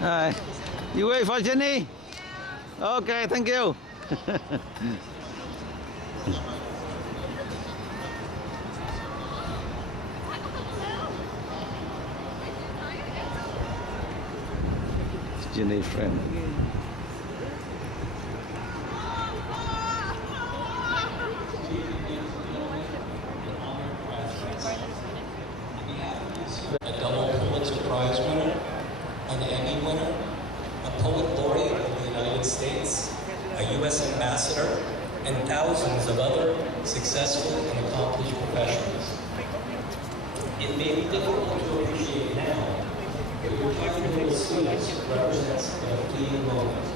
You wait for Jennie? Okay, thank you. It's Jennie's friend. A double Pulitzer Prize winner, an Emmy winner, a poet laureate of the United States, a U.S. ambassador, and thousands of other successful and accomplished professionals. It may be difficult to appreciate now, but your tiny little students represents a fleeting moment.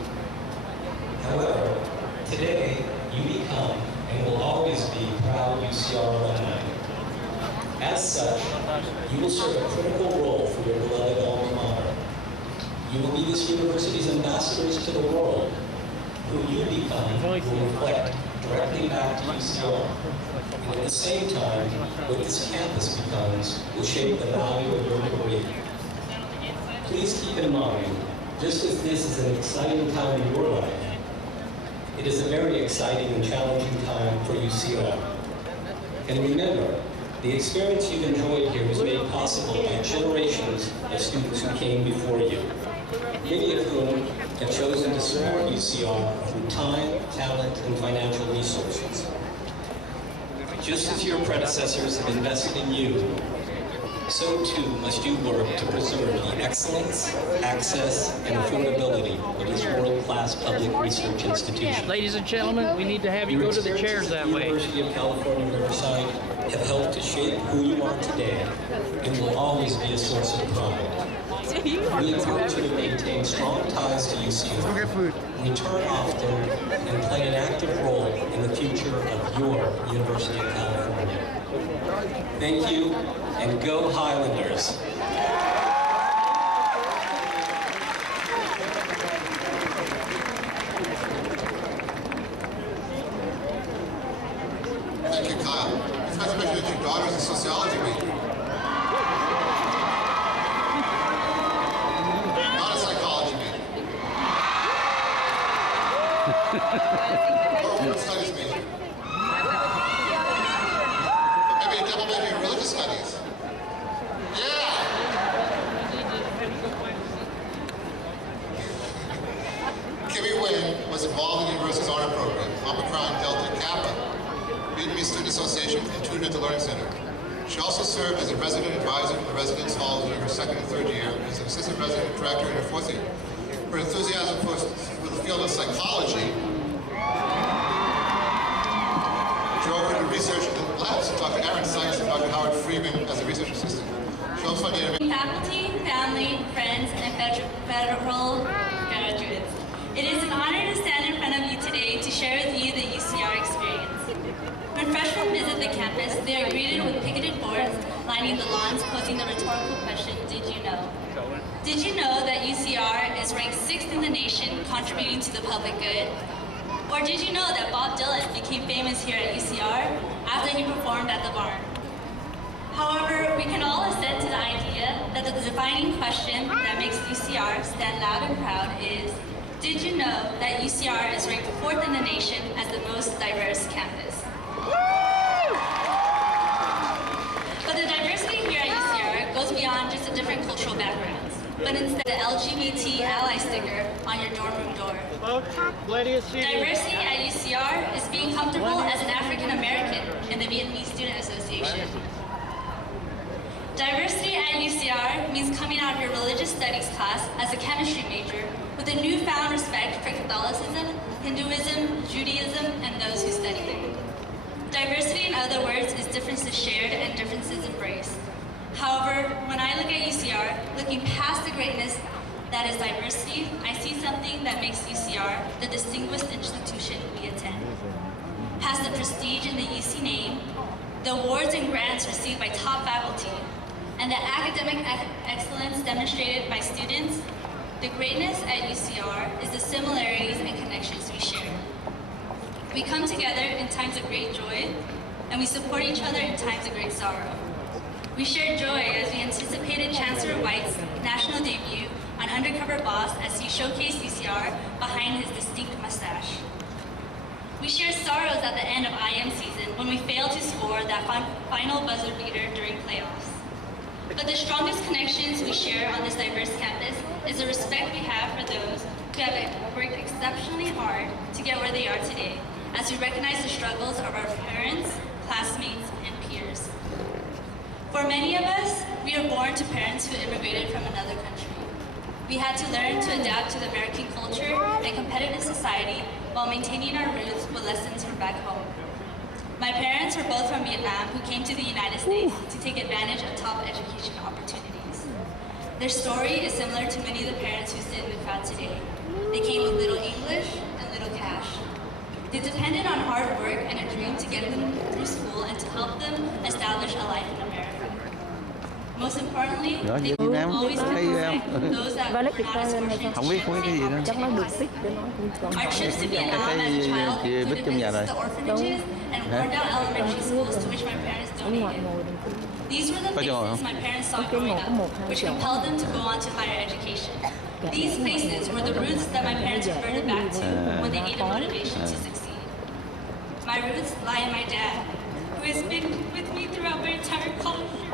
However, today you become and will always be proud UCR alumni. As such, you will serve a critical role for your beloved alma mater. You will be this university's ambassadors to the world. Who you become will reflect directly back to UCR. And at the same time, what this campus becomes will shape the value of your career. Please keep in mind, just as this is an exciting time in your life, it is a very exciting and challenging time for UCR. And remember, the experience you've enjoyed here was made possible by generations of students who came before you, many of whom have chosen to support UCR through time, talent, and financial resources. Just as your predecessors have invested in you, so too must you work to preserve the excellence, access, and affordability of this world-class public research institution. Ladies and gentlemen, we need to have you go to the chairs that way. The University of California, Riverside have helped to shape who you are today and will always be a source of pride. We encourage you to maintain strong ties to UCR, return often, and play an active role in the future of your University of California. Thank you, and go Highlanders! Thank you, Kyle. You forgot to mention that your daughter's a sociology major. Not a psychology major. Or a studies major. Or maybe a double major in religious studies. Yeah! Kimmy Wynn was involved in the university's honor program, Omicron Delta Kappa, Vietnamese Student Association, and tutored at the Learning Center. She also served as a resident advisor in the residence hall during her second and third year, and as an assistant resident director in her fourth year. Her enthusiasm for the field of psychology drove her to research in the labs of Dr. Aaron Sykes and Dr. Howard Freeman as a research assistant. She also funded faculty, family, friends, and federal graduates. It is an honor to stand in front of you today to share with you the UCR experience. When freshmen visit the campus, they are greeted with picketed boards lining the lawns posing the rhetorical question, did you know? Did you know that UCR is ranked 6th in the nation contributing to the public good? Or did you know that Bob Dylan became famous here at UCR after he performed at the barn? However, we can all assent to the idea that the defining question that makes UCR stand loud and proud is, did you know that UCR is ranked 4th in the nation as the most diverse campus? But the diversity here at UCR goes beyond just the different cultural backgrounds, but instead the LGBT ally sticker on your dorm room door. Diversity at UCR is being comfortable as an African American in the Vietnamese Student Association. Diversity at UCR means coming out of your religious studies class as a chemistry major with a newfound respect for Catholicism, Hinduism, Judaism, and those who study it. Diversity, in other words, is differences shared and differences embraced. However, when I look at UCR, looking past the greatness that is diversity, I see something that makes UCR the distinguished institution we attend. Past the prestige in the UC name, the awards and grants received by top faculty, and the academic excellence demonstrated by students, the greatness at UCR is the similarities and connections we share. We come together in times of great joy, and we support each other in times of great sorrow. We shared joy as we anticipated Chancellor White's national debut on Undercover Boss as he showcased UCR behind his distinct mustache. We shared sorrows at the end of IM season when we failed to score that final buzzer beater during playoffs. But the strongest connections we share on this diverse campus is the respect we have for those who have worked exceptionally hard to get where they are today, as we recognize the struggles of our parents, classmates, and peers. For many of us, we are born to parents who immigrated from another country. We had to learn to adapt to the American culture and competitive society while maintaining our roots with lessons from back home. My parents were both from Vietnam who came to the United States to take advantage of top education opportunities. Their story is similar to many of the parents who sit in the crowd today. They came with little English and little cash. They depended on hard work and a dream to get them through school and to help them establish a life in America. Most importantly, they always protect those that were not as fortunate Không biết cái gì nữa. Chắc nó được fix để nó còn Our trips to Vietnam as a Cái child chị included vứt trong nhà visits rồi. to orphanages and worn-down elementary schools to which my parents ở ngoài donated. ngồi đừng có These were the Có chỗ places không? my parents saw cái growing ngồi có một up, hai which chỗ. compelled them to go on to higher education. These places were the roots that my parents reverted back to when they needed motivation to succeed. My roots lie in my dad, who has been with me throughout my entire college year.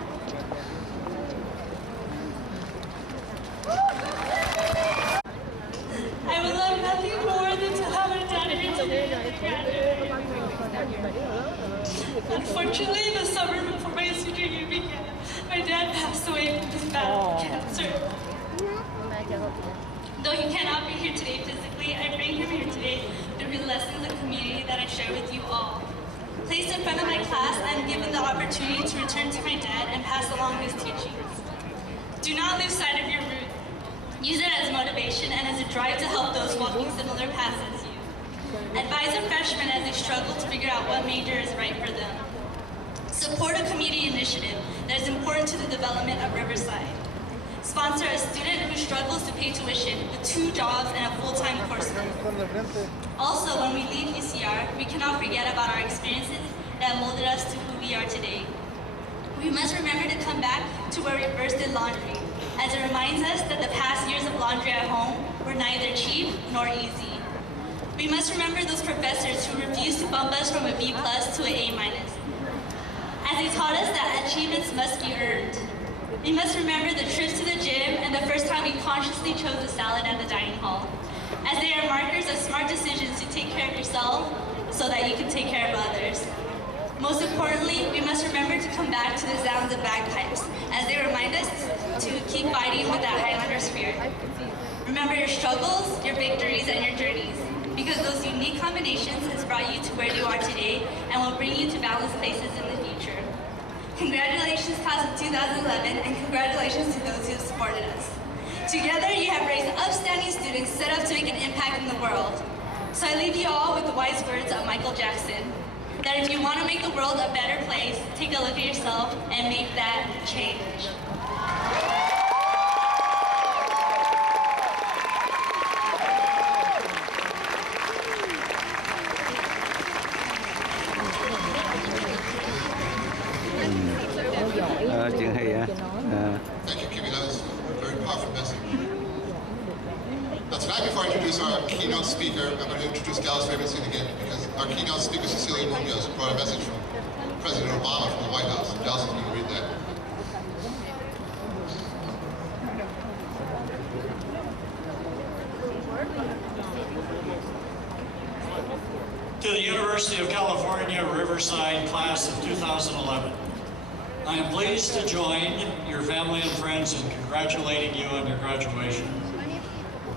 I would love nothing more than to have a dad here today. Unfortunately, the summer before my senior year began, my dad passed away from his battle with cancer. Though he cannot be here today physically, I bring him here today through his lessons and community that I share with you all. Placed in front of my class, I am given the opportunity to return to my dad and pass along his teachings. Do not lose sight of your roots. Use it as motivation and as a drive to help those walking similar paths as you. Advise a freshman as they struggle to figure out what major is right for them. Support a community initiative that is important to the development of Riverside. Sponsor a student who struggles to pay tuition with 2 jobs and a full-time coursework. Also, when we leave UCR, we cannot forget about our experiences that molded us to who we are today. We must remember to come back to where we first did laundry, as it reminds us that the past years of laundry at home were neither cheap nor easy. We must remember those professors who refused to bump us from a B+ to an A-, as they taught us that achievements must be earned. We must remember the trips to the gym and the first time we consciously chose a salad at the dining hall, as they are markers of smart decisions to take care of yourself so that you can take care of others. Most importantly, we must remember to come back to the sounds of bagpipes, as they remind us to keep fighting with that Highlander spirit. Remember your struggles, your victories, and your journeys, because those unique combinations has brought you to where you are today and will bring you to balanced places in the future. Congratulations, class of 2011, and congratulations to those who have supported us. Together, you have raised upstanding students set up to make an impact in the world. So I leave you all with the wise words of Michael Jackson, that if you want to make the world a better place, take a look at yourself and make that change. Chuyện hay hả? Thank you, Kimmy. That was a very powerful message. Now, tonight, before I introduce our keynote speaker, I'm going to introduce Dallas' favorite scene again, because our keynote speaker, Cecilia Munoz, brought a message from President Obama from the White House. Dallas is going to read that. To the University of California, Riverside class of 2011. I am pleased to join your family and friends in congratulating you on your graduation.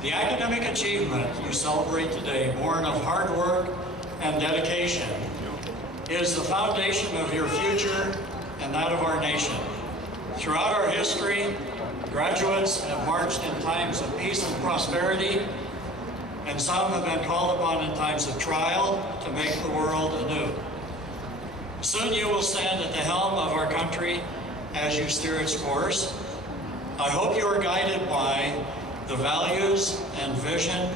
The academic achievement you celebrate today, born of hard work and dedication, is the foundation of your future and that of our nation. Throughout our history, graduates have marched in times of peace and prosperity, and some have been called upon in times of trial to make the world anew. Soon you will stand at the helm of our country as you steer its course. I hope you are guided by the values and vision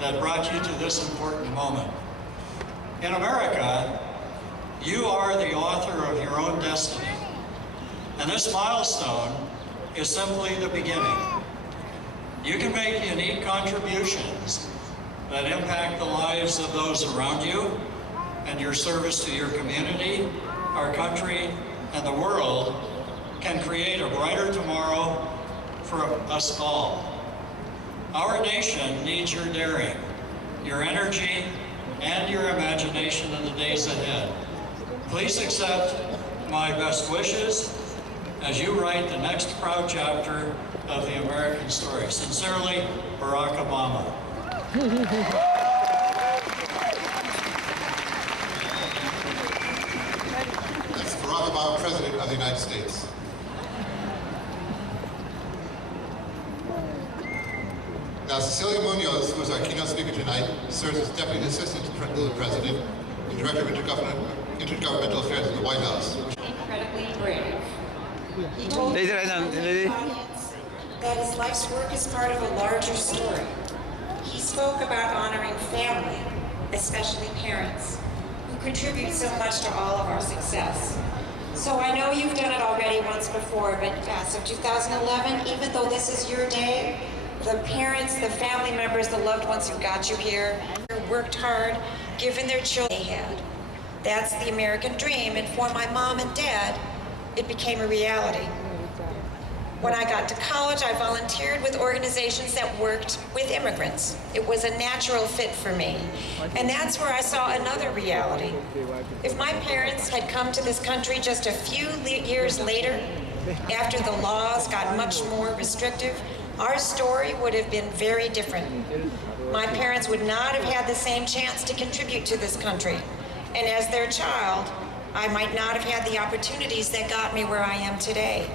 that brought you to this important moment. In America, you are the author of your own destiny. And this milestone is simply the beginning. You can make unique contributions that impact the lives of those around you, and your service to your community, our country, and the world can create a brighter tomorrow for us all. Our nation needs your daring, your energy, and your imagination in the days ahead. Please accept my best wishes as you write the next proud chapter of the American story. Sincerely, Barack Obama. That's Barack Obama, President of the United States. Now, Cecilia Munoz, who is our keynote speaker tonight, serves as Deputy Assistant to the President and Director of Intergovernmental Affairs at the White House. Incredibly brave. He told Lady, the lady. audience that his life's work is part of a larger story. He spoke about honoring family, especially parents, who contribute so much to all of our success. So I know you've done it already once before, but so 2011, even though this is your day, the parents, the family members, the loved ones who got you here, worked hard, given their children they had. That's the American dream, and for my mom and dad, it became a reality. When I got to college, I volunteered with organizations that worked with immigrants. It was a natural fit for me. And that's where I saw another reality. If my parents had come to this country just a few years later, after the laws got much more restrictive, our story would have been very different. My parents would not have had the same chance to contribute to this country. And as their child, I might not have had the opportunities that got me where I am today.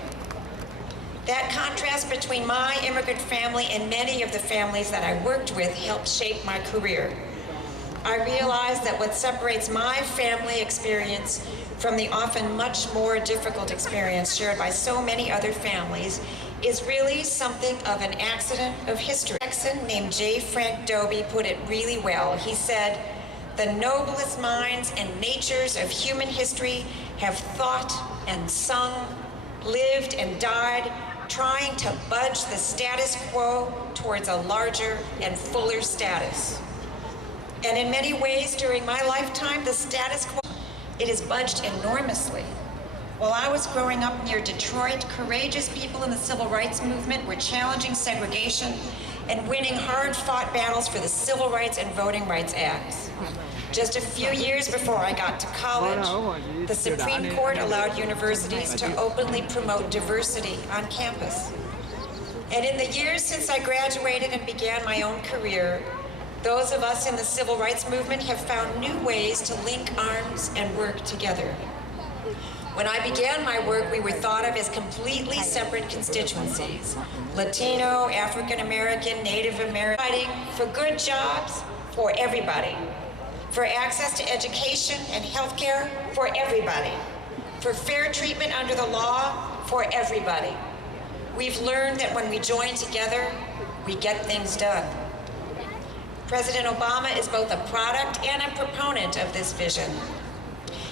That contrast between my immigrant family and many of the families that I worked with helped shape my career. I realized that what separates my family experience from the often much more difficult experience shared by so many other families is really something of an accident of history. A Texan named J. Frank Dobie put it really well. He said, "The noblest minds and natures of human history have thought and sung, lived and died, trying to budge the status quo towards a larger and fuller status." And in many ways during my lifetime, the status quo, it has budged enormously. While I was growing up near Detroit, courageous people in the civil rights movement were challenging segregation and winning hard-fought battles for the Civil Rights and Voting Rights Acts. Just a few years before I got to college, the Supreme Court allowed universities to openly promote diversity on campus. And in the years since I graduated and began my own career, those of us in the civil rights movement have found new ways to link arms and work together. When I began my work, we were thought of as completely separate constituencies: Latino, African American, Native American, fighting for good jobs for everybody, for access to education and health care for everybody, for fair treatment under the law for everybody. We've learned that when we join together, we get things done. President Obama is both a product and a proponent of this vision.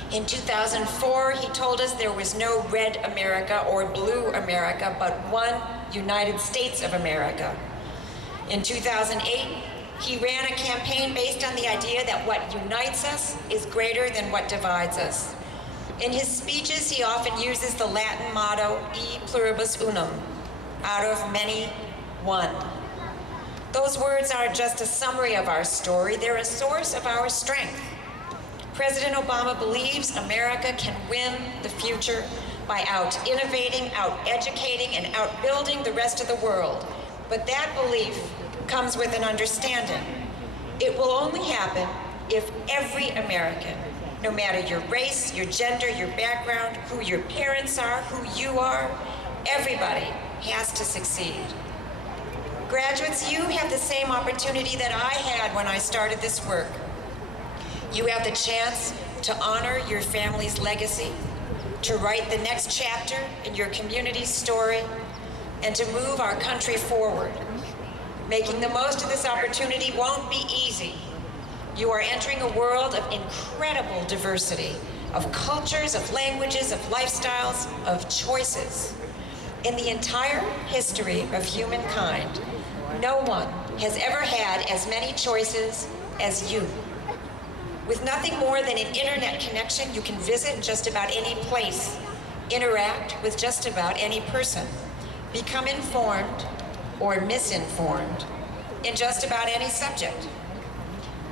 In 2004, he told us there was no red America or blue America, but one United States of America. In 2008, he ran a campaign based on the idea that what unites us is greater than what divides us. In his speeches, he often uses the Latin motto, e pluribus unum, out of many, one. Those words aren't just a summary of our story, they're a source of our strength. President Obama believes America can win the future by out-innovating, out-educating, and out-building the rest of the world. But that belief comes with an understanding. It will only happen if every American, no matter your race, your gender, your background, who your parents are, who you are, everybody has to succeed. Graduates, you have the same opportunity that I had when I started this work. You have the chance to honor your family's legacy, to write the next chapter in your community's story, and to move our country forward. Making the most of this opportunity won't be easy. You are entering a world of incredible diversity, of cultures, of languages, of lifestyles, of choices. In the entire history of humankind, no one has ever had as many choices as you. With nothing more than an internet connection, you can visit just about any place, interact with just about any person, become informed or misinformed in just about any subject.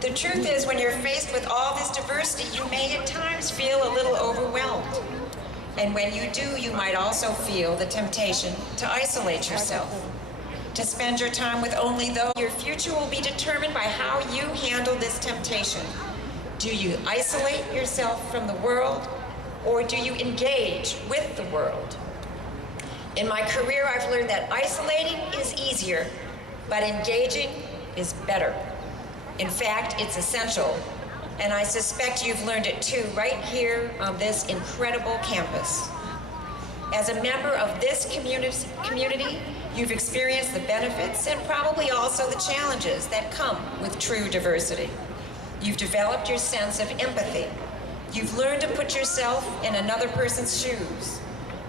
The truth is, when you're faced with all this diversity, you may at times feel a little overwhelmed. And when you do, you might also feel the temptation to isolate yourself, to spend your time with only those. Your future will be determined by how you handle this temptation. Do you isolate yourself from the world, or do you engage with the world? In my career, I've learned that isolating is easier, but engaging is better. In fact, it's essential, and I suspect you've learned it too right here on this incredible campus. As a member of this community, you've experienced the benefits and probably also the challenges that come with true diversity. You've developed your sense of empathy. You've learned to put yourself in another person's shoes.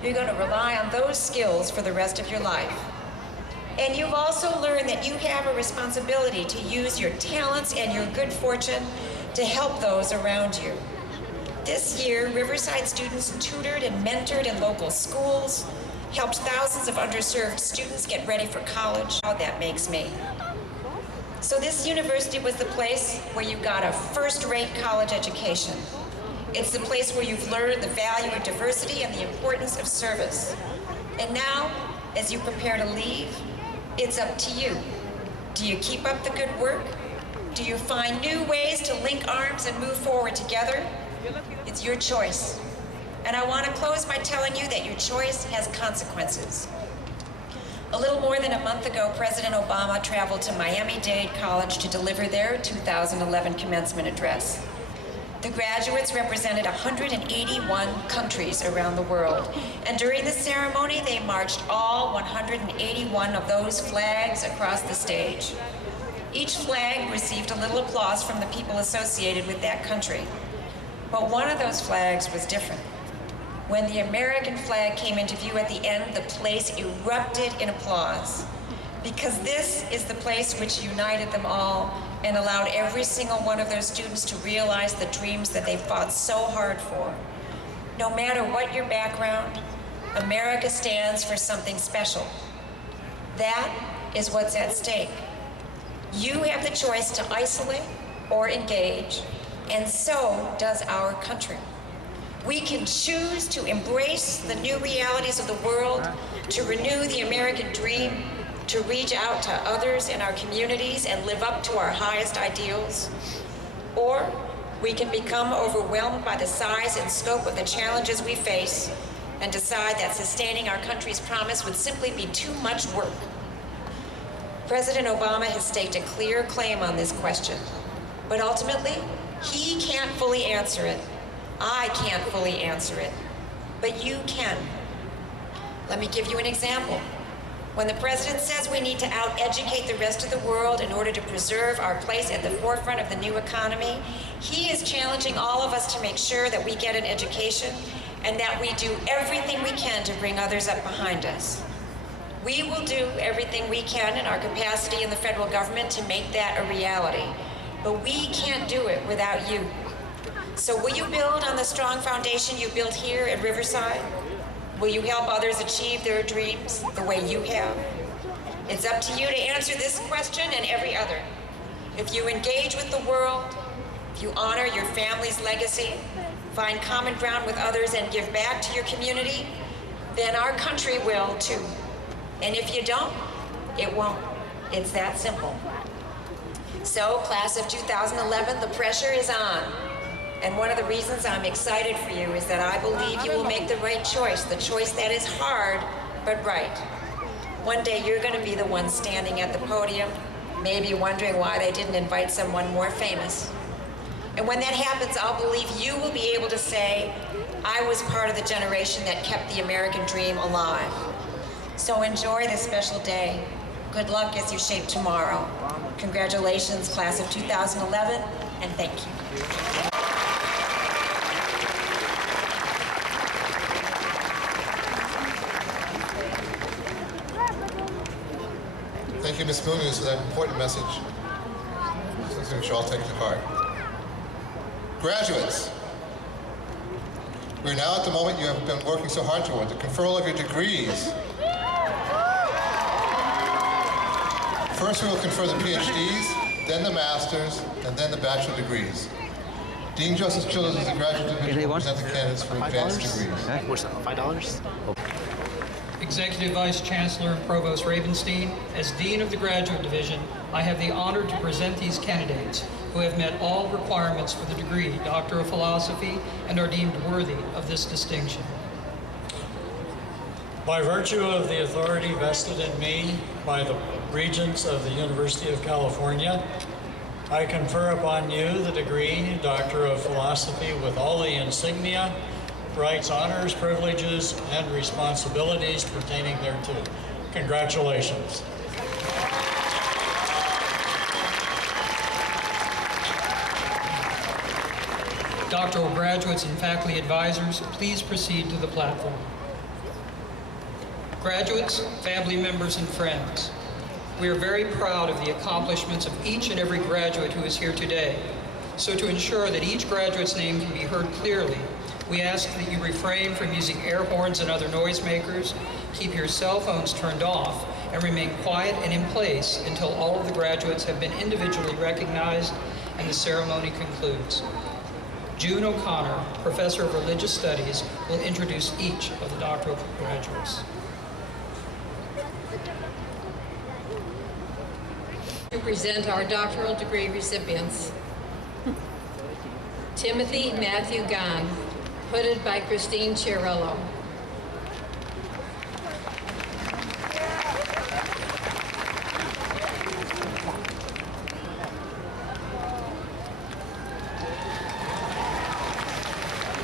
You're going to rely on those skills for the rest of your life. And you've also learned that you have a responsibility to use your talents and your good fortune to help those around you. This year, Riverside students tutored and mentored in local schools, helped thousands of underserved students get ready for college. How that makes me. So this university was the place where you got a first-rate college education. It's the place where you've learned the value of diversity and the importance of service. And now, as you prepare to leave, it's up to you. Do you keep up the good work? Do you find new ways to link arms and move forward together? It's your choice. And I want to close by telling you that your choice has consequences. A little more than a month ago, President Obama traveled to Miami-Dade College to deliver their 2011 commencement address. The graduates represented 181 countries around the world, and during the ceremony, they marched all 181 of those flags across the stage. Each flag received a little applause from the people associated with that country. But one of those flags was different. When the American flag came into view at the end, the place erupted in applause, because this is the place which united them all and allowed every single one of those students to realize the dreams that they fought so hard for. No matter what your background, America stands for something special. That is what's at stake. You have the choice to isolate or engage, and so does our country. We can choose to embrace the new realities of the world, to renew the American dream, to reach out to others in our communities and live up to our highest ideals. Or we can become overwhelmed by the size and scope of the challenges we face and decide that sustaining our country's promise would simply be too much work. President Obama has staked a clear claim on this question, but ultimately, he can't fully answer it. I can't fully answer it, but you can. Let me give you an example. When the president says we need to out-educate the rest of the world in order to preserve our place at the forefront of the new economy, he is challenging all of us to make sure that we get an education and that we do everything we can to bring others up behind us. We will do everything we can in our capacity in the federal government to make that a reality, but we can't do it without you. So will you build on the strong foundation you built here at Riverside? Will you help others achieve their dreams the way you have? It's up to you to answer this question and every other. If you engage with the world, if you honor your family's legacy, find common ground with others, and give back to your community, then our country will too. And if you don't, it won't. It's that simple. So, class of 2011, the pressure is on. And one of the reasons I'm excited for you is that I believe you will make the right choice, the choice that is hard, but right. One day you're going to be the one standing at the podium, maybe wondering why they didn't invite someone more famous. And when that happens, I'll believe you will be able to say, I was part of the generation that kept the American dream alive. So enjoy this special day. Good luck as you shape tomorrow. Congratulations, class of 2011, and thank you. Thank you, Ms. Munoz, for that important message. Something we should all take to heart. Graduates, we're now at the moment you have been working so hard toward, the conferral of your degrees. First, we will confer the PhDs, then the masters, and then the bachelor degrees. Dean Joseph Childers is the graduate division will present the candidates for advanced degrees. What's that, $5? Executive Vice Chancellor and Provost Ravenstein, as Dean of the Graduate Division, I have the honor to present these candidates who have met all requirements for the degree Doctor of Philosophy and are deemed worthy of this distinction. By virtue of the authority vested in me by the Regents of the University of California, I confer upon you the degree Doctor of Philosophy with all the insignia, rights, honors, privileges, and responsibilities pertaining thereto. Congratulations. Doctoral graduates and faculty advisors, please proceed to the platform. Graduates, family members, and friends, we are very proud of the accomplishments of each and every graduate who is here today. So to ensure that each graduate's name can be heard clearly, we ask that you refrain from using air horns and other noisemakers, keep your cell phones turned off, and remain quiet and in place until all of the graduates have been individually recognized and the ceremony concludes. June O'Connor, Professor of Religious Studies, will introduce each of the doctoral graduates. To present our doctoral degree recipients. Timothy Matthew Gahn, hooded by Christine Chiarello.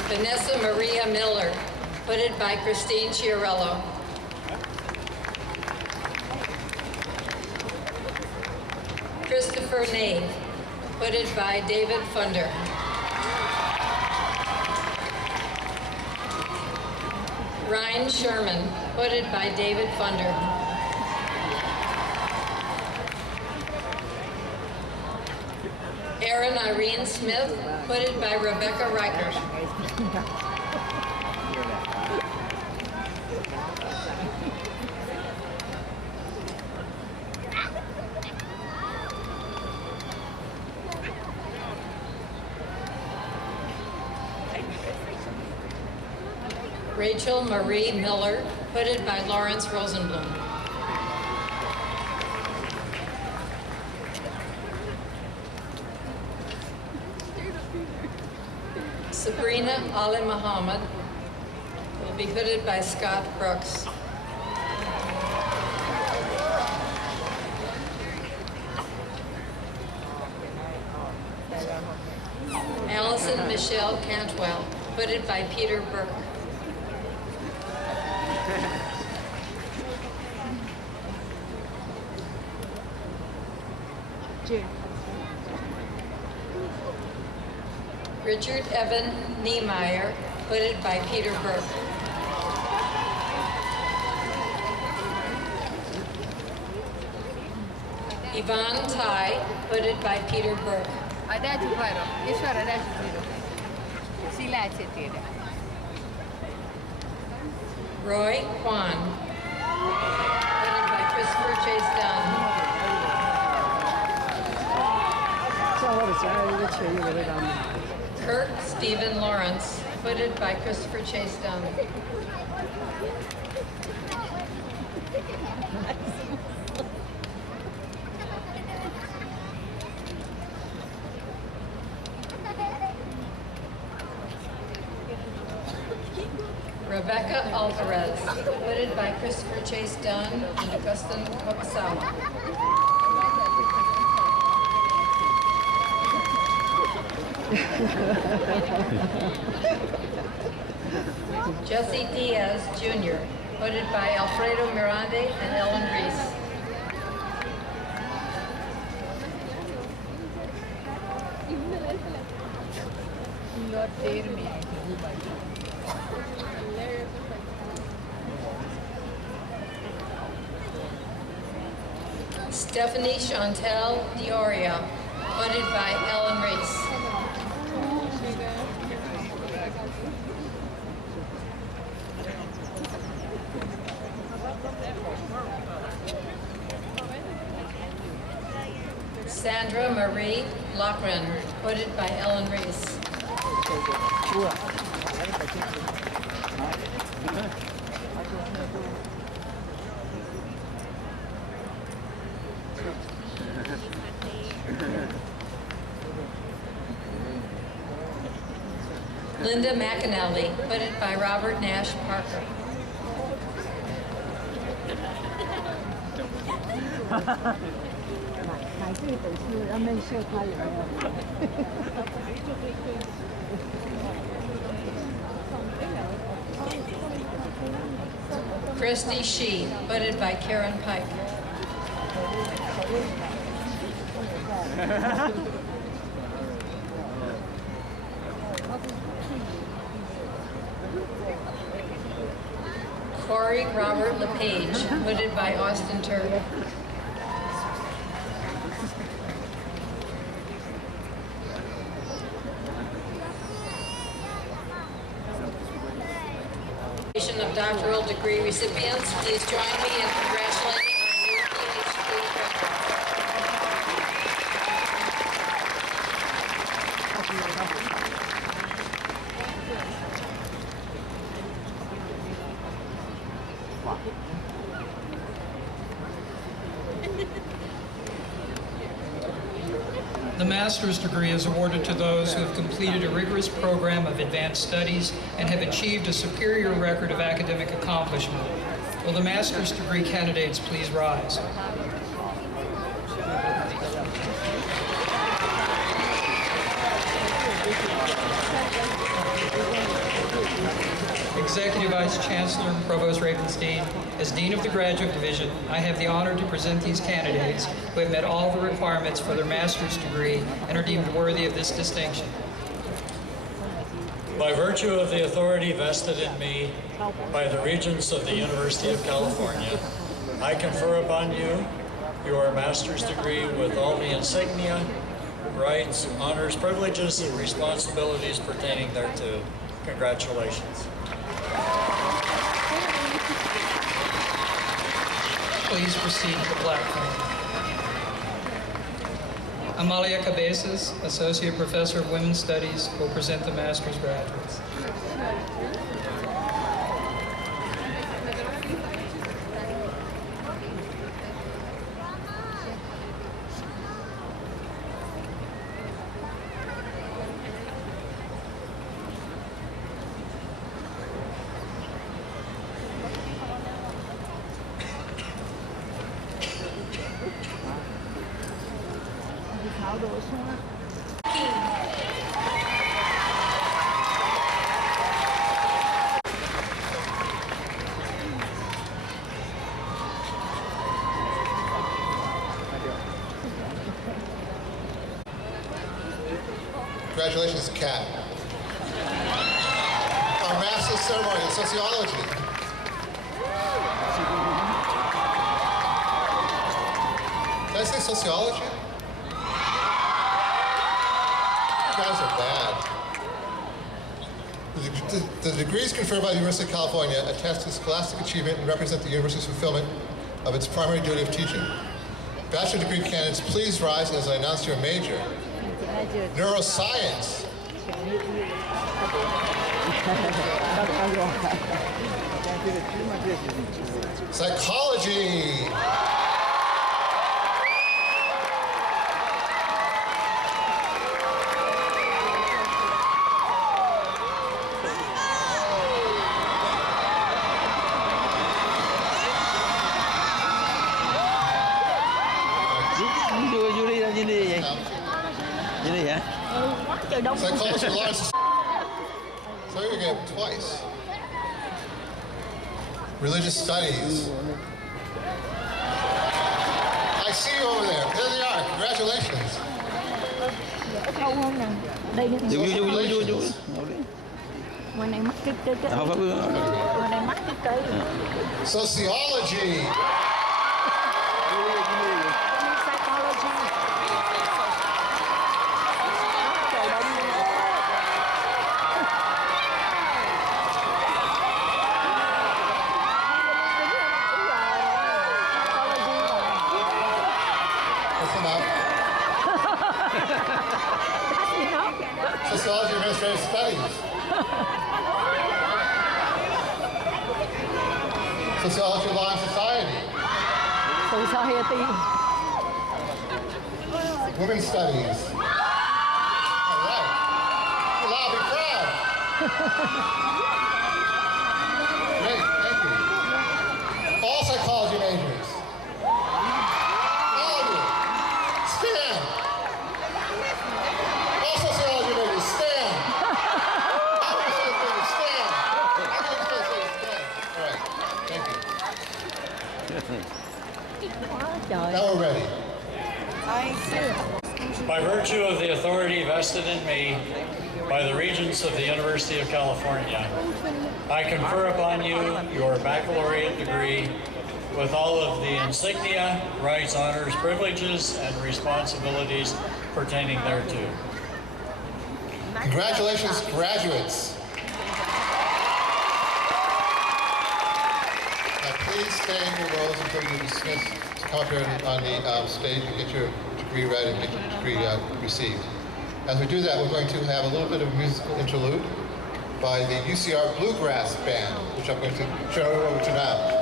Vanessa Maria Miller, hooded by Christine Chiarello. Christopher Nave, hooded by David Funder. Ryan Sherman, hooded by David Funder. Erin Irene Smith, hooded by Rebecca Reichert. Rachel Marie Miller, hooded by Lawrence Rosenblum. Sabrina Ali Muhammad will be hooded by Scott Brooks. Allison Michelle Cantwell, hooded by Peter Burke. Richard Evan Niemeyer, hooded by Peter Burke. Yvonne Tai, hooded by Peter Burke. Roy Kwan, hooded by Christopher Chase Dunn. Kirk Stephen Lawrence, hooded by Christopher Chase Dunn. Rebecca Alvarez, hooded by Christopher Chase Dunn and Augustin Kokusawa. Jesse Diaz Jr., hooded by Alfredo Mirande and Ellen Reese. Stephanie Chantel Dioria, voted by Ellen Reese. Sandra Marie Lochran, voted by Ellen Reese. Linda McAnally, voted by Robert Nash Parker. Christy Shee, voted by Karen Pike. Corey Robert LePage, voted by Austin Turk. Of doctoral degree recipients, please join me in congratulating our new PhD graduates. The master's degree is awarded to those who have completed a rigorous program of advanced studies and have achieved a superior record of academic accomplishment. Will the master's degree candidates please rise? Executive Vice Chancellor Provost Ravenstein, as Dean of the Graduate Division, I have the honor to present these candidates who have met all the requirements for their master's degree and are deemed worthy of this distinction. By virtue of the authority vested in me by the Regents of the University of California, I confer upon you your master's degree with all the insignia, rights, honors, privileges, and responsibilities pertaining thereto. Congratulations. Please proceed to the platform. Amalia Cabezas, Associate Professor of Women's Studies, will present the master's graduates. Congratulations, Kat. Our master's ceremony in sociology. Did I say sociology? You guys are bad. The degrees conferred by the University of California attest to scholastic achievement and represent the university's fulfillment of its primary duty of teaching. Bachelor degree candidates, please rise as I announce your major. Neuroscience. Psychology. Psychology Law. So you're going to get twice. Religious studies. I see you over there. There they are. Congratulations. Sociology. Sociology and Administrative Studies. Sociology, Law, and Society. Society. Women's Studies. All right. You're loud, be proud. Great, thank you. All psychology majors. All of you. Stand. All sociology majors, stand. All sociology majors, stand. All sociology majors, stand. All right, thank you. Now we're ready. By virtue of the authority vested in me by the Regents of the University of California, I confer upon you your baccalaureate degree with all of the insignia, rights, honors, privileges, and responsibilities pertaining thereto. Congratulations, graduates. Now please stay in your rows until you're dismissed to come up here on the stage and get your degree read and get your degree received. As we do that, we're going to have a little bit of a musical interlude by the UCR Bluegrass Band, which I'm going to turn over to now.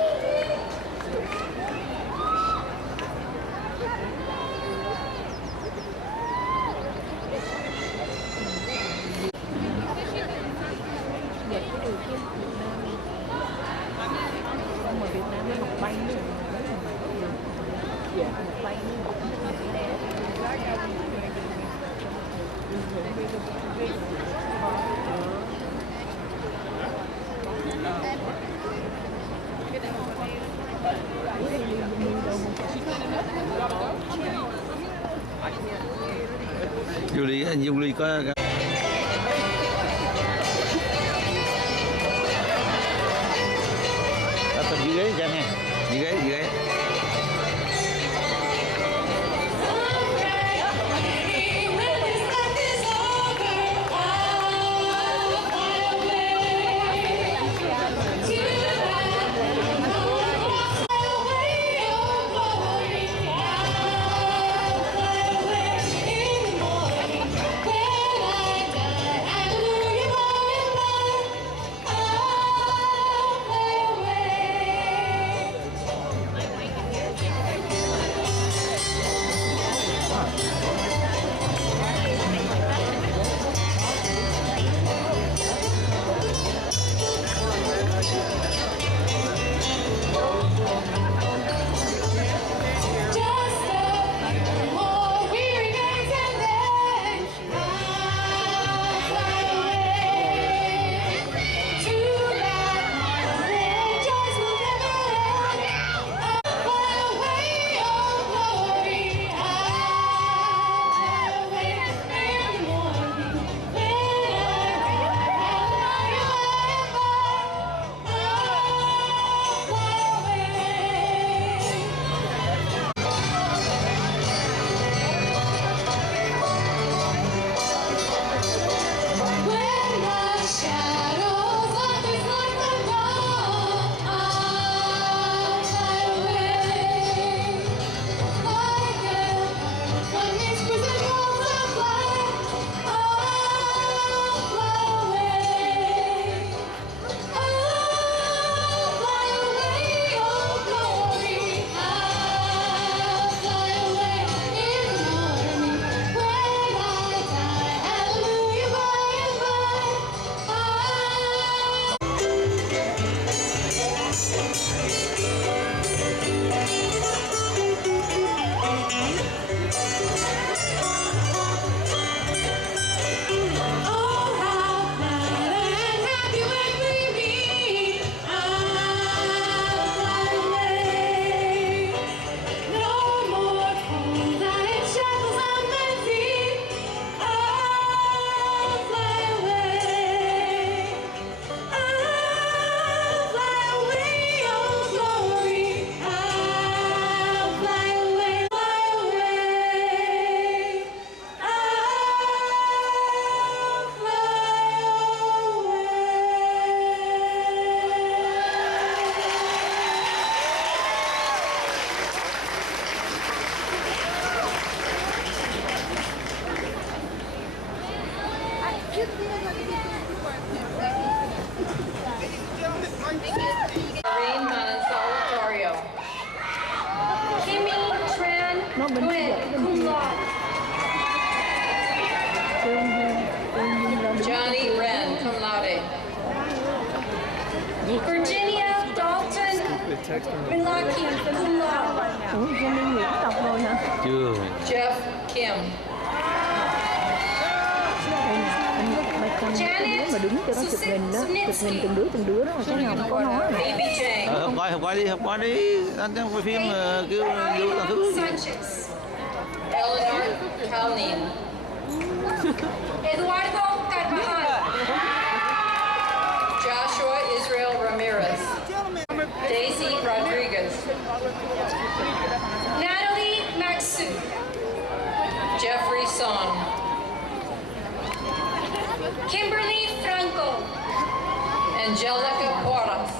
Julie có tập dưới ghế cho nghe, dưới ghế. When nó bên Nguyen, cum laude. Johnny Wren, cum laude. Virginia Dalton Milaki, cum laude. Ủa, Jennie Nguyễn đọc rồi hả? Chưa. Jeff Kim. Mà đứng cho nó chụp hình đó, chụp hình từng đứa đó, cái nào nó có nói. Phoebe Chang. Hôm qua đi. Anh đang quay phim kêu vô lần thứ. Sanchez. Eleanor Kalnin. Eduardo Carvajal. Joshua Israel Ramirez. Daisy Rodriguez. Natalie Maxu. Jeffrey Song. Kimberly Franco. Angelica Porras.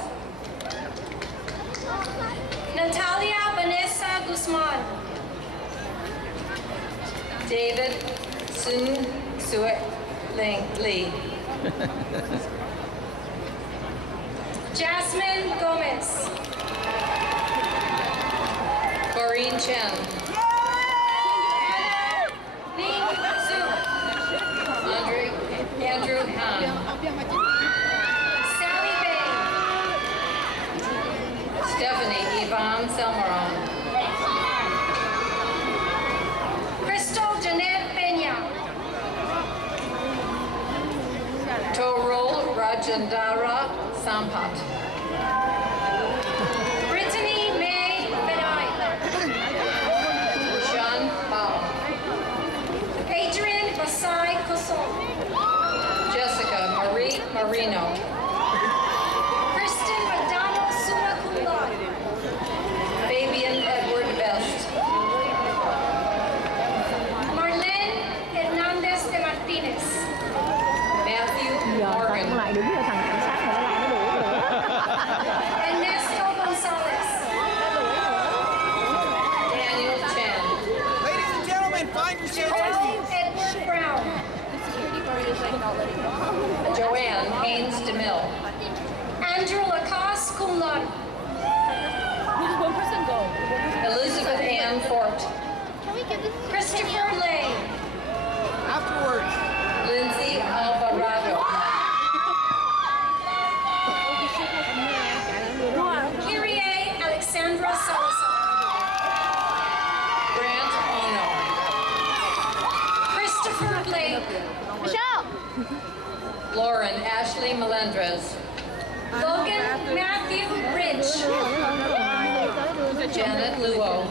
Natalia Vanessa Guzman. David Sun Sue Ling Lee. Jasmine Gomez. Corinne Chen. Ning Zhu. Andrew Han. Sally Bay. Stephanie Yvonne Selmaron. Crystal Janet Peña. Torul Rajendra Sampat. Brittany May Benai. Jean Bao. Adrian Basai Koson. Jessica Marie Marino. Kristen McDonald Summa Cum Laude. Fabian Edward Best. Marlene Hernandez de Martinez. Matthew Giờ Morgan. còn lại đứng là thằng cảnh sát mà nó lại nó đuổi nữa. Ernesto Gonzalez. Daniel Chen. Ladies and gentlemen, find your seats. Edward Brown. Joanne Haynes DeMille. Andrew Lacoste Cum Laude. Elizabeth Ann Fort. Christopher Lane. Afterwards. Lindsay Alvarado. Kyrie Alexandra Salazar. Grant Ono. Christopher Blake. Lauren Ashley Melendrez. Logan Matthew Rich. Janet Luo.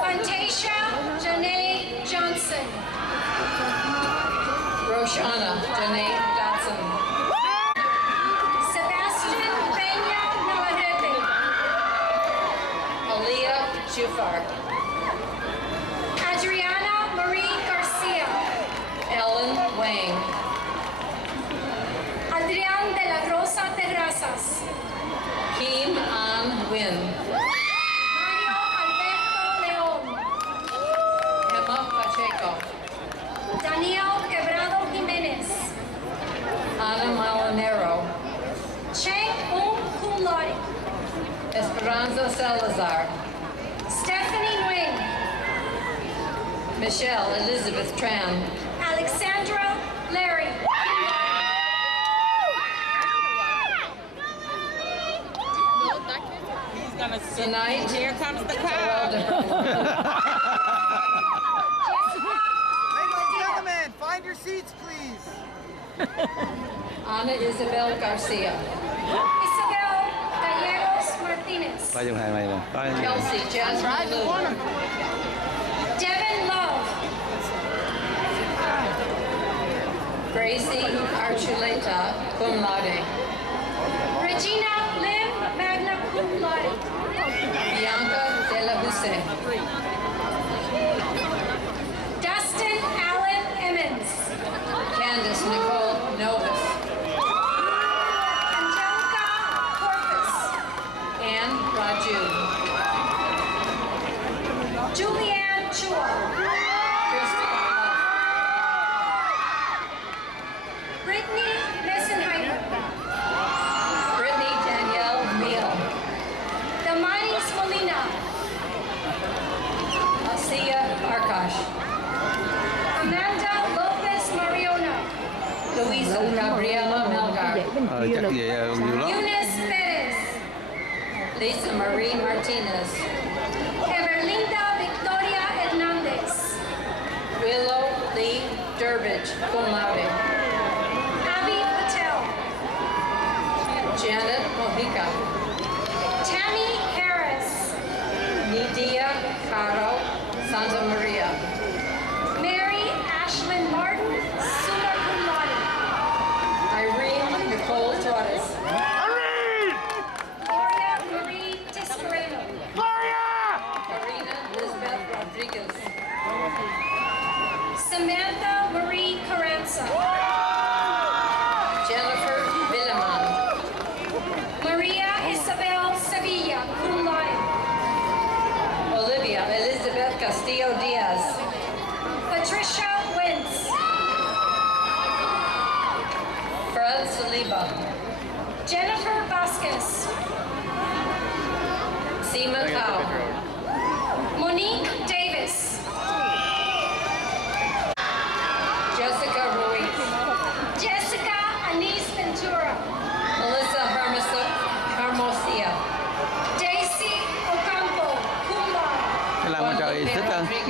Fantasia Janae Johnson. Roshana Janae Dotson. Sebastian Peña Navarrete. Aaliyah Jufar. Adriana Marie Garcia. Ellen Wang. Adrián de la Rosa Terrazas. Kim An Win. Mario Alberto León. Emma Pacheco. Daniel Quebrado Jiménez. Ana Malinero. Cheng Un Cum Laude. Esperanza Salazar. Stephanie Nguyen. Michelle Elizabeth Tran. Alexandra Larry. Tonight, Here comes the car. Ladies and gentlemen, find your seats, please. Ana Isabel Garcia. Isabel Gallegos Martinez. Ba trong hai mày nè. Kelsey Jasmine Lou. Devin Love. Gracie Archuleta, cum laude. Regina Lim Magna Cum Laude. Bianca De La Husse. Dustin Allen Emmons. Candace Nicole Novus. Angelica Corpus. Anne Raju. Julianne Chua. Kristen Huff. Brittany Messenheimer. Brittany Danielle Neal. Damaris Molina. vậy nhiều lắm. Eunice Perez. Lisa Marie Martinez. Everlinda Victoria Hernandez. Willow Lee Durbridge, cum laude. Abby Patel. Janet Mojica. Tammy Harris. Nidia Caro Santa Maria. Mary Ashlyn Martin, summa cum laude. Irene Nicole Torres. Gloria Marie Tiscareno. Karina Elizabeth Rodriguez. Samantha Marie Carranza. Jennifer Villeman. Maria Isabel Sevilla, cum laude. Olivia Elizabeth Castillo Diaz. Patricia Wentz. Fred Saliba. Jennifer Vasquez. Seema Kao. Monique Davis. Jessica Ruiz. Jessica Anise Ventura. Melissa Hermosia. Daisy Ocampo, cum laude. Cái làm mà trời thích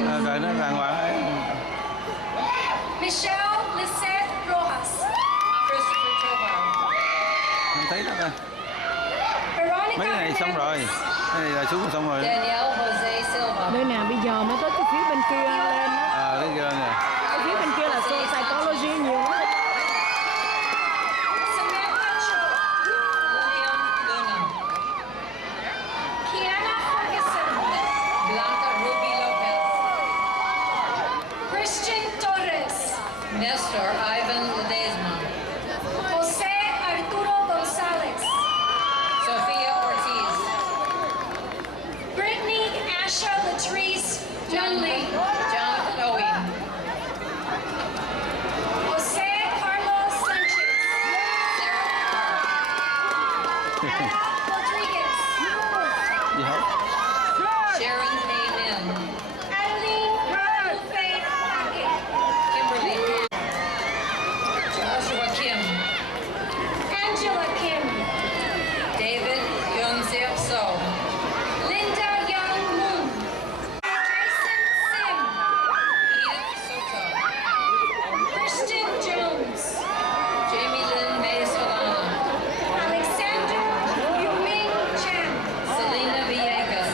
hơn, rồi nó đàng hoàng ấy. Michelle Lisette Rojas. Christopher Tovar. Không thấy đó ta. Veronica Mấy cái này xong rồi, cái này là xuống xong rồi. Danielle Jose Silva. Nơi nào bây giờ mới có cái phía bên kia lên đó. Cái kia nè. Cái phía bên kia là psychology nhiều lắm. Samantha Cho. William Luna. Kiana Ferguson. Blanca Ruby Lopez. Christian Torres. Nestor Ivan Ledesma. Jose Arturo Gonzalez. Sofia Ortiz. Brittany Asha Latrice Dunley. Jonathan Owen. Jose Carlos Sanchez. Sarah Ana Rodriguez. Gì không? Sharon Amen. Adeline Guadalupe Hackett. Kimberly. Joshua Kim. Angela Kim. David Young Sip So. Linda Young Moon. Jason Sim. Edith Soto. Christian Jones. Jamie Lynn May Solana. Alexander Yuming Chan. Selena Villegas.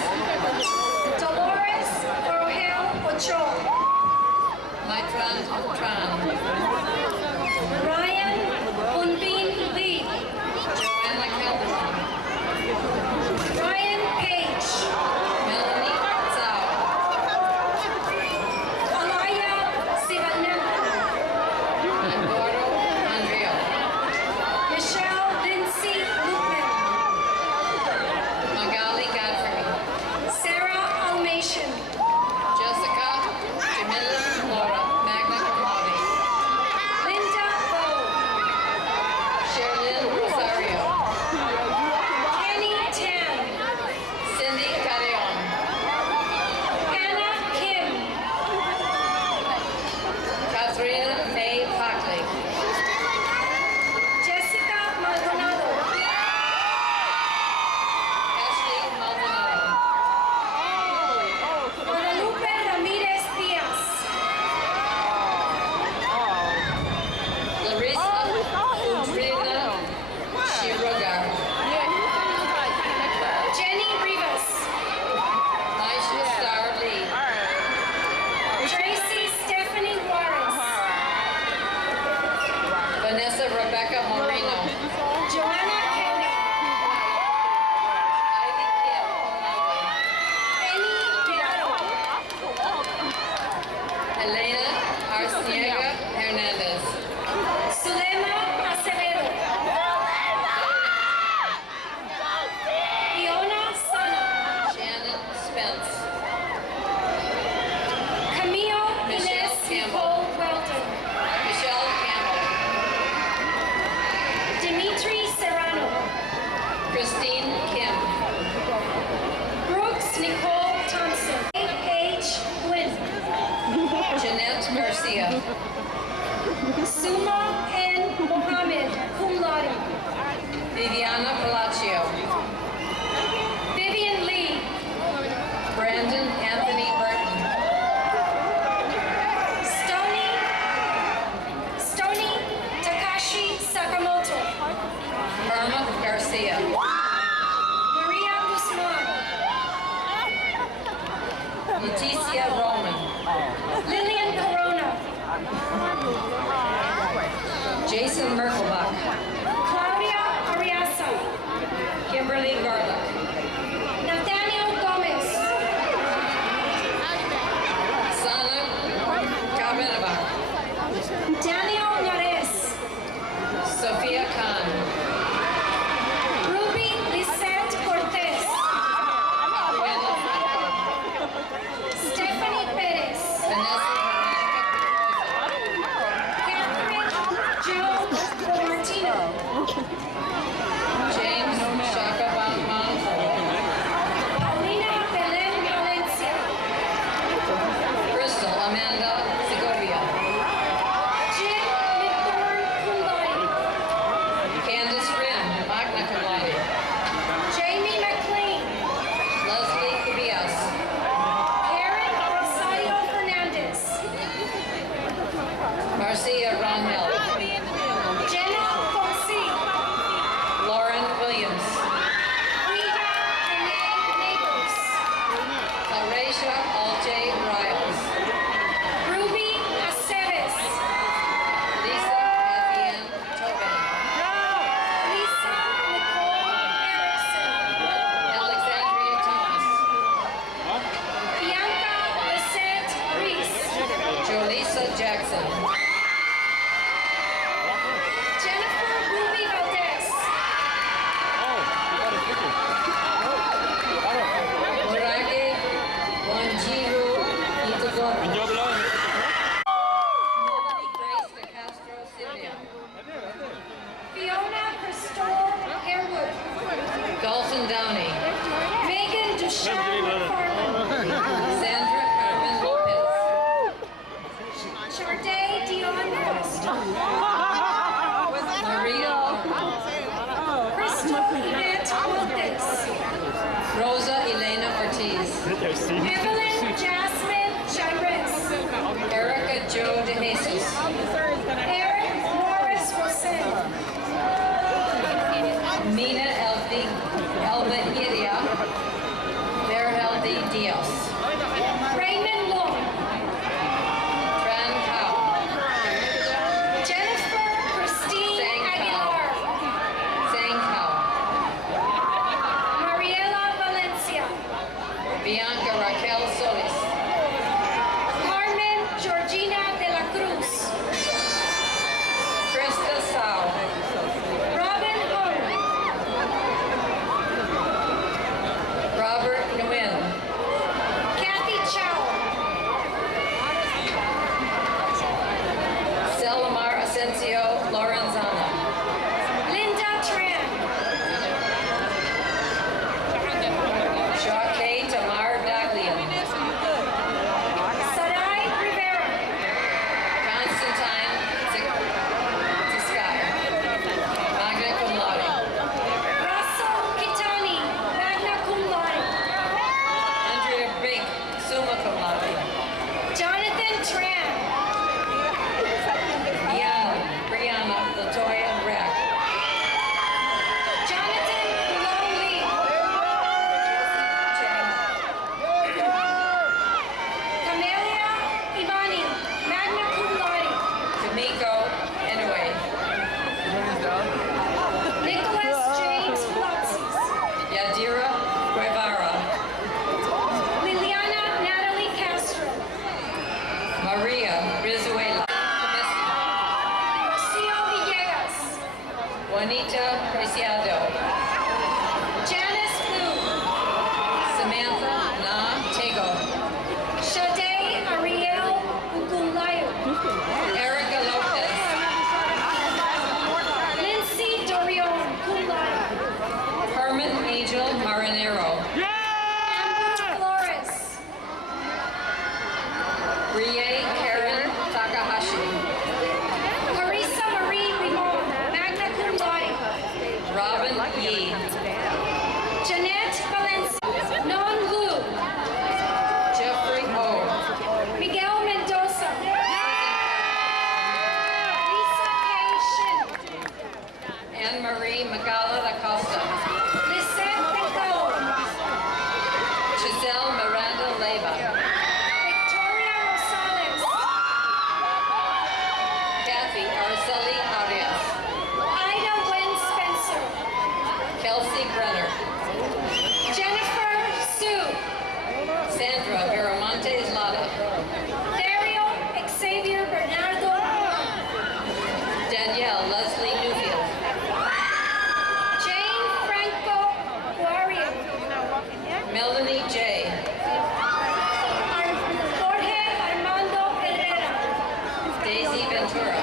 Leticia Roman. Lillian Corona. Jason Merkelbach. Claudia Ariasa. Kimberly Garlick. Nathaniel Gomez. Sana Kabenabach. Daniel Nares. Sophia Khan. Ruby Lisette Cortez. Stephanie Perez. Vanessa Catherine Joe Martino. James Shaka Manfo. Paulina Belen Valencia. Crystal Amanda Segovia. Jim McDorn Kulai. Candace Rim, magna cum laude. Jamie McLean. Leslie Cubillas. Karen Rosario Fernandez. Marcia Ronmel. Jenna Fonsi. Lauren Williams. Rita Renee Neighbors. Claracia Alte Riles. Ruby Aceves. Lisa Etienne Tobin. Lisa Nicole Erickson. Alexandria Thomas. Bianca Lisette Reese. Jolisa Jackson. Jennifer Ruby Valdez. Murage Wanjiru Itagoro. Melody Grace de Castro Silvia. Fiona Crystal Harewood. Dolphin Downey. Megan Duchamp Farman. Sandra Carmen Lopez. Charday Dion West. Maria Crystal Yvette Montes. Rosa Elena Ortiz. Evelyn Jasmine Chires. Erica Joe De Jesus. Eric Morris Wilson. Mina Elba Iria. Verheldi Diaz. Raymond Long. Fran Kao. Jennifer Christine Sang Kao. Aguilar. Sang Kao. Mariela Valencia. Bianca Raquel Solis. Carmen Georgina de la Cruz. Krista Sao. Robin Hung. Robert Nguyen. Kathy Chow. Selamar Asensio Lorenzana. Linda Tran. Joaquin Tamar Daglian. Sarai Rivera. Constantine Tiscai. Magna cum laude. Russell Kitani. Magna cum laude. Andrea Big, summa cum laude. Jonathan Tran. Brianna, Latoya Rack. Jonathan Long Lee. Camelia Imani. Magna cum laude. Kamiko Inouye. Nicholas James Lutsis. Yadira Guevara. Liliana Natalie Castro. Maria Rizuela. Rocio Villegas. Juanita Preciado. Janice Blue. Samantha Na Tego. Shade Ariel Ugulayo. Erica Lopez. Lindsay Dorion Kulai. Herman Angel Marinero. Amber Flores. Rie Karen Takahashi. Carissa Marie Limon. Magna cum laude. Robin Yee. Jeanette Valencia. Non Lu. Jeffrey O. Miguel Mendoza. Lisa K. Shin. Anne Marie Magala Acosta. Lisette Nicole. Giselle Miranda Leyva. Melanie J. Jorge Armando Herrera. Daisy Ventura.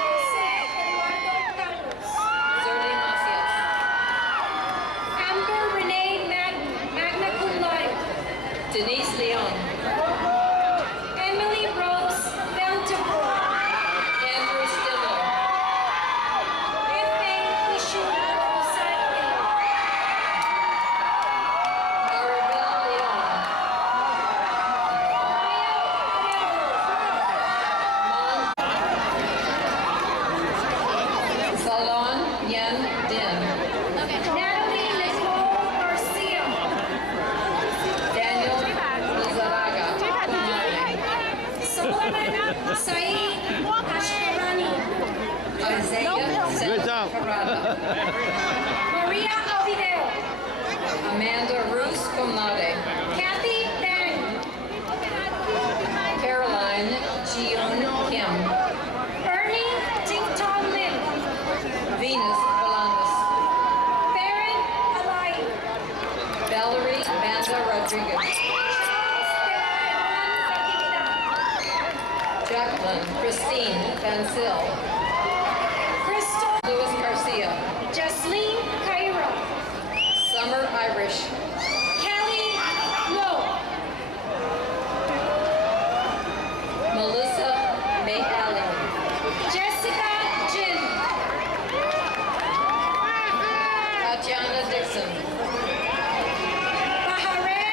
Jose Eduardo Carlos. Zerly Macias. Amber Renee magna cum laude. Denise Leon. Emily Rose Beltebor. Andrew Stiller. F.A. Ishu Rosario. Maribel Leon. Salon Yen Din. Natalie Nicole Garcia. Daniel Lizaraga. Solomon Saeed Ashkarani. Isaiah Good job. Carrada. Maria Alvideo. Amanda Roos cum laude. Kathy Bang. Caroline Jiun Kim. Ernie Ting-Tong Lim. Venus Volandes. Baron Alai. Valerie Banda Rodriguez. Jacqueline Christine Vancil. Crystal Louis Garcia. Jasleen Cairo. Summer Irish. Kelly Lowe. Melissa May Allen. Jessica Jin. Tatiana Dixon. Bahare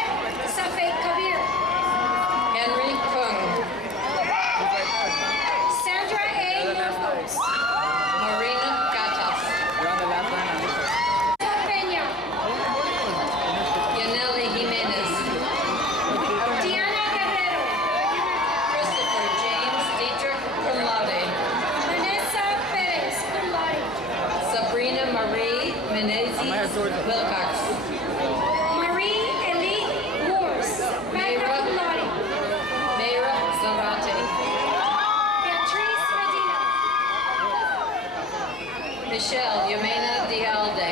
Safed Kabir. Henry Kung. Sandra A. Murphos. Marina Gatas. Peña. Yaneli Jimenez. Diana Guerrero. Christopher James Dietrich cum laude. Vanessa Perez, cum laude. Sabrina Marie Menezes Wilcox. Marie Elite Moores, magna cum laude. Mayra Zarate. Beatriz Medina. Michelle Yamena Dialde.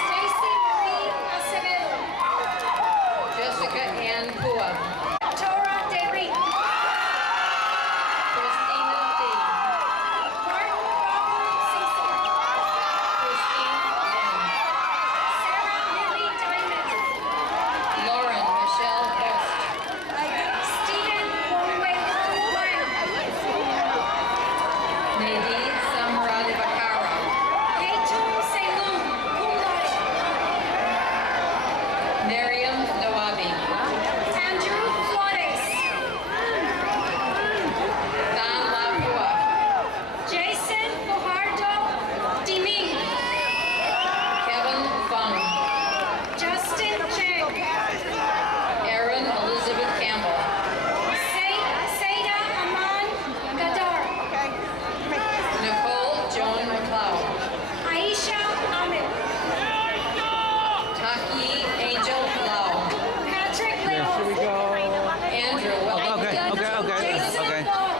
Stacy Marie Acevedo. Jessica Ann Pua. Tora Derry. Christina D. Martin Robert Cecil. Christine Lynn. Sarah Lily Diamond. Lauren Michelle Post. Stephen Wongwei Wang. Nadine Samrad Bakara. Heitung Seilun, cum laude. Miriam Nawabi. Andrew Flores. Dan Lapua. Jason Fajardo Diming. Kevin Fung. Justin Chang. Erin Elizabeth Campbell. Seda Aman Gadar. Nicole Joan McLeod. Aisha Ahmed. Taki Angel Lau. Patrick Leon. Andrew Wellington. Jason Long.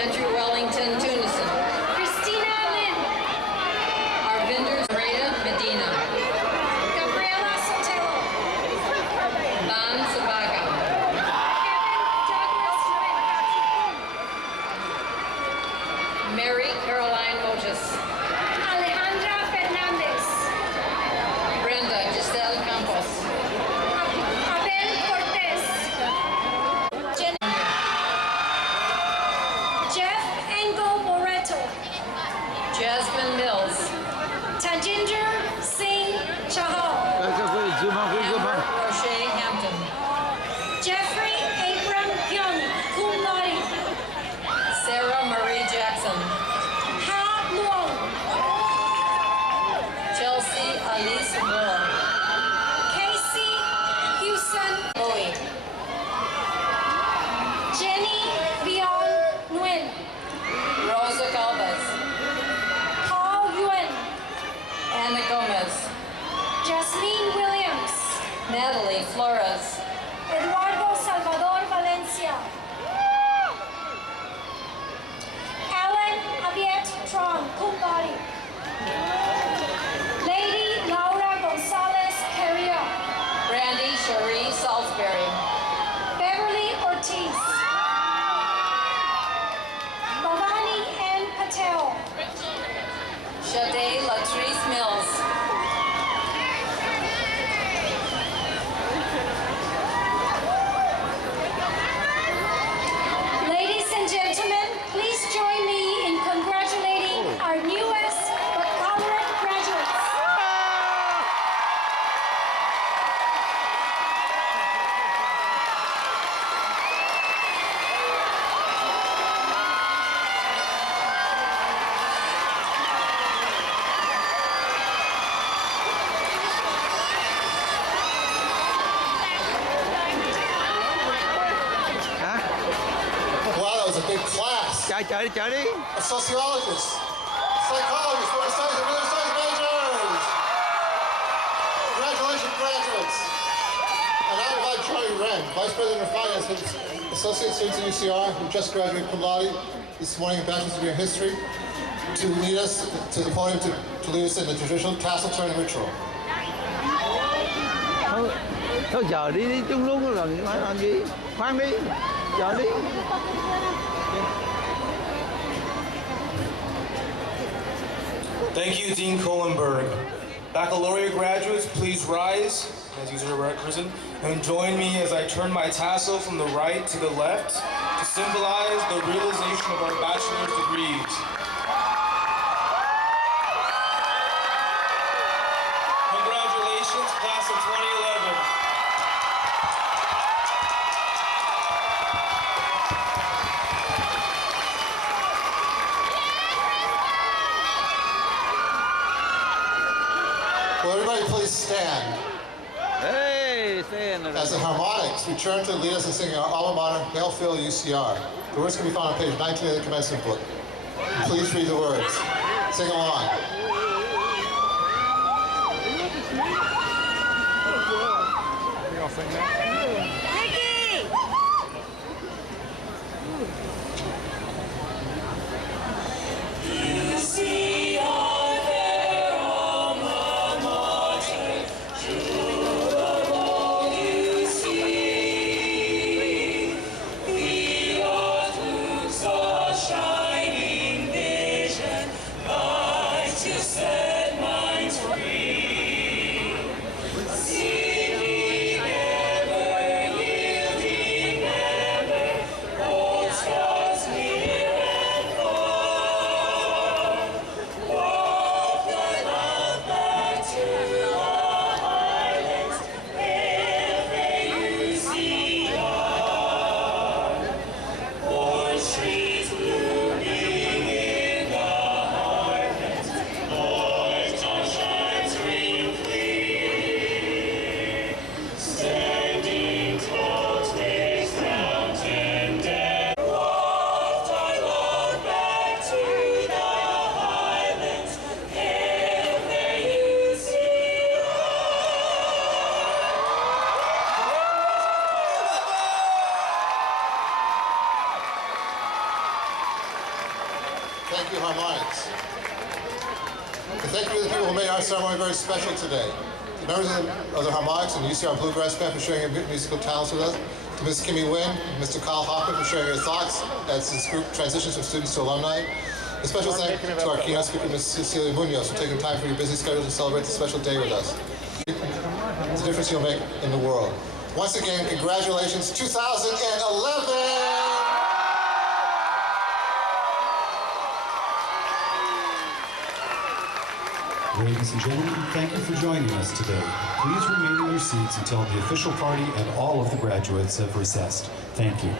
Andrew Wellington Tunison. Christina Lin. Arvinder Raya Medina. Gabriela Sotelo. Van Sabaga. Kevin Douglas Nguyen. Mary Caroline Mojas. Alejandra Fernandez. Brenda Giselle Campos. Abel Cortez. Jennie. Jeff Engel Moreto. Jasmine Mills. Tajinder Singh Chahal. Zoom on, zoom on. Roche Hampton. Jeffrey Abram Young, cum laude. Sarah Marie Jackson. Ha Luong. Chelsea Alice Moore. Casey Houston. Bowie. Jennie Vion Nguyen. Rosa Galvez. Paul Yuen. Anna Gomez. Jasmine Williams. Natalie Flores. Eduardo Salvador Valencia. Alan Aviet Tron, cum laude. Lady chờ đi. A sociologist, psychologist, women's studies, and women's studies majors. Congratulations, graduates. And I invite Johnny Wren, Vice President of Finance and Associate Students at UCR, who just graduated cum laude this morning in Bachelor's degree in History, to lead us to the podium to lead us in the traditional tassel turning ritual. Thôi chờ đi chung luôn rồi nói làm gì? Khoan đi, chờ đi. Thank you, Dean Kohlenberg. Baccalaureate graduates, please rise, as usually represent, and join me as I turn my tassel from the right to the left to symbolize the realization of our bachelor's degrees. Congratulations, class of 2011. Will everybody please stand? Hey, stand. As the harmonics return to lead us in singing our alma mater, Hail Phil UCR. The words can be found on page 19 of the commencement book. Please read the words. Sing along. Thank you, harmonics. And thank you to the people who made our ceremony very special today. The members of the harmonics and the UCR Bluegrass Band for sharing your musical talents with us. To Ms. Kimmy Nguyen and Mr. Kyle Hoffman for sharing your thoughts as this group transitions from students to alumni. A special thank you to our keynote speaker, Ms. Cecilia Munoz, for taking time from your busy schedule to celebrate this special day with us. It's a difference you'll make in the world. Once again, congratulations, 2011! Ladies and gentlemen, thank you for joining us today. Please remain in your seats until the official party and all of the graduates have recessed. Thank you.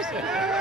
Yes.